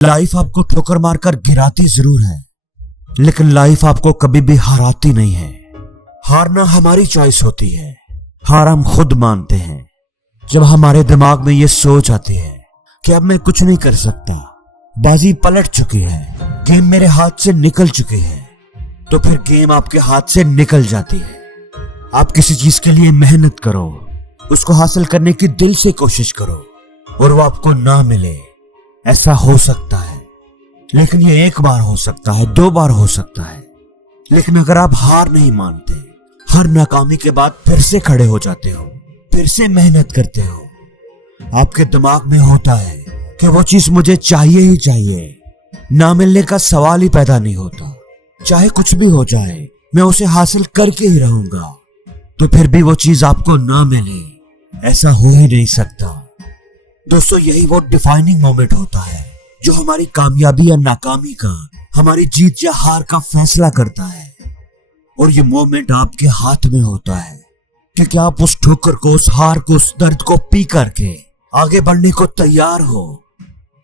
Life आपको ठोकर मारकर गिराती जरूर है, लेकिन लाइफ आपको कभी भी हराती नहीं है। हारना हमारी चॉइस होती है, हार हम खुद मानते हैं। जब हमारे दिमाग में ये सोच आती है कि अब मैं कुछ नहीं कर सकता, बाजी पलट चुकी है, गेम मेरे हाथ से निकल चुकी है, तो फिर गेम आपके हाथ से निकल जाती है। आप किसी चीज के लिए मेहनत करो, उसको हासिल करने की दिल से कोशिश करो और वो आपको ना मिले। ऐसा हो सकता है, लेकिन ये एक बार हो सकता है, 2 बार हो सकता है। लेकिन अगर आप हार नहीं मानते, हर नाकामी के बाद फिर से खड़े हो जाते हो, फिर से मेहनत करते हो, आपके दिमाग में होता है कि वो चीज मुझे चाहिए ही चाहिए, ना मिलने का सवाल ही पैदा नहीं होता। चाहे कुछ भी हो जाए, मैं उसे हासिल करके ही रहूंगा, तो फिर भी वो चीज आपको ना मिले, ऐसा हो ही नहीं सकता। दोस्तों, यही वो डिफाइनिंग मोमेंट होता है जो हमारी कामयाबी या नाकामी का, हमारी जीत या हार का फैसला करता है। और ये मोमेंट आपके हाथ में होता है कि क्या आप उस ठोकर को, उस हार को, उस दर्द को पी करके आगे बढ़ने को तैयार हो।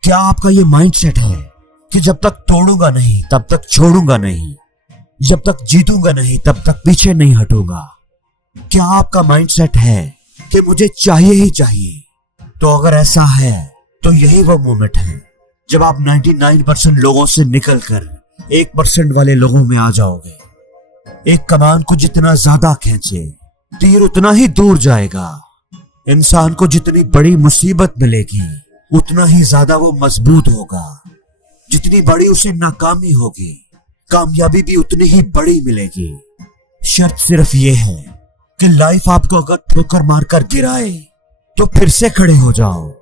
क्या आपका ये माइंडसेट है कि जब तक तोड़ूंगा नहीं तब तक छोड़ूंगा नहीं, जब तक जीतूंगा नहीं तब तक पीछे नहीं हटूंगा। क्या आपका माइंडसेट है कि मुझे चाहिए ही चाहिए। तो अगर ऐसा है तो यही वो मोमेंट है जब आप 99% लोगों से निकलकर 1% वाले लोगों में आ जाओगे। एक कमान को जितना ज्यादा खींचे, तीर उतना ही दूर जाएगा। इंसान को जितनी बड़ी मुसीबत मिलेगी, उतना ही ज्यादा वो मजबूत होगा। जितनी बड़ी उसे नाकामी होगी, कामयाबी भी उतनी ही बड़ी मिलेगी। शर्त सिर्फ ये है कि लाइफ आपको अगर ठोकर मारकर गिराए तो फिर से खड़े हो जाओ।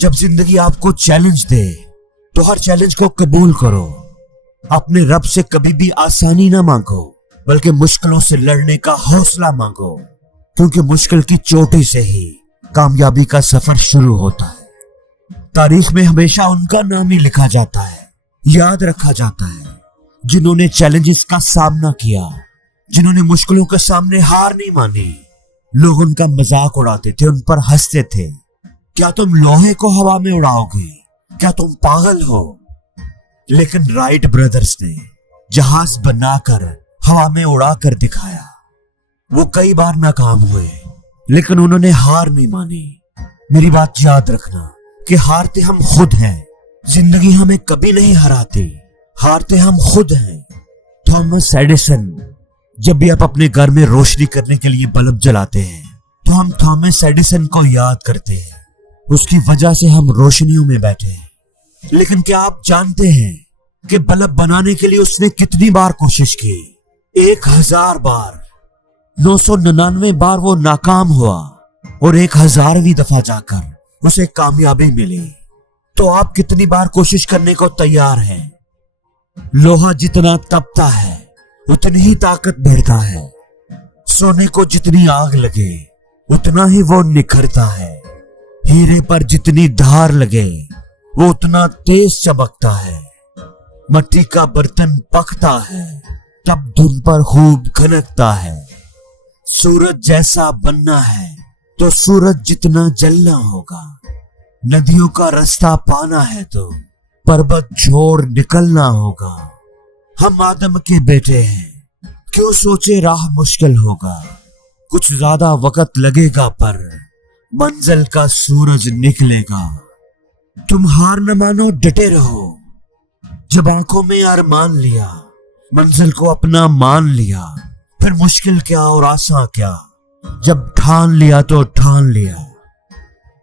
जब जिंदगी आपको चैलेंज दे तो हर चैलेंज को कबूल करो। अपने रब से कभी भी आसानी ना मांगो, बल्कि मुश्किलों से लड़ने का हौसला मांगो, क्योंकि मुश्किल की चोटी से ही कामयाबी का सफर शुरू होता है। तारीख में हमेशा उनका नाम ही लिखा जाता है, याद रखा जाता है, जिन्होंने चैलेंजेस का सामना किया, जिन्होंने मुश्किलों के सामने हार नहीं मानी। लोग उनका मजाक उड़ाते थे, उन पर हंसते थे। क्या तुम लोहे को हवा में उड़ाओगे? क्या तुम पागल हो? लेकिन राइट ब्रदर्स ने जहाज बनाकर हवा में उड़ाकर दिखाया। वो कई बार नाकाम हुए, लेकिन उन्होंने हार नहीं मानी। मेरी बात याद रखना कि हारते हम खुद हैं, जिंदगी हमें कभी नहीं हराती, हारते हम खुद हैं। थॉमस एडिसन, जब भी आप अपने घर में रोशनी करने के लिए बल्ब जलाते हैं तो हम थॉमस एडिसन को याद करते हैं। उसकी वजह से हम रोशनियों में बैठे हैं। लेकिन क्या आप जानते हैं कि बल्ब बनाने के लिए उसने कितनी बार कोशिश की? 1000 बार। 999 बार वो नाकाम हुआ और 1000वीं दफा जाकर उसे कामयाबी मिली। तो आप कितनी बार कोशिश करने को तैयार हैं? लोहा जितना तपता है उतनी ही ताकत बढ़ता है। सोने को जितनी आग लगे उतना ही वो निखरता है। हीरे पर जितनी धार लगे वो उतना तेज चमकता है। मिट्टी का बर्तन पकता है तब धुन पर खूब खनकता है। सूरज जैसा बनना है तो सूरज जितना जलना होगा। नदियों का रास्ता पाना है तो पर्वत छोड़ निकलना होगा। हम आदम के बेटे हैं, क्यों सोचे राह मुश्किल होगा। कुछ ज्यादा वक्त लगेगा पर मंजिल का सूरज निकलेगा। तुम हार न मानो, डटे रहो। जब आंखों में अरमान लिया, मंजिल को अपना मान लिया, फिर मुश्किल क्या और आसान क्या। जब ठान लिया तो ठान लिया।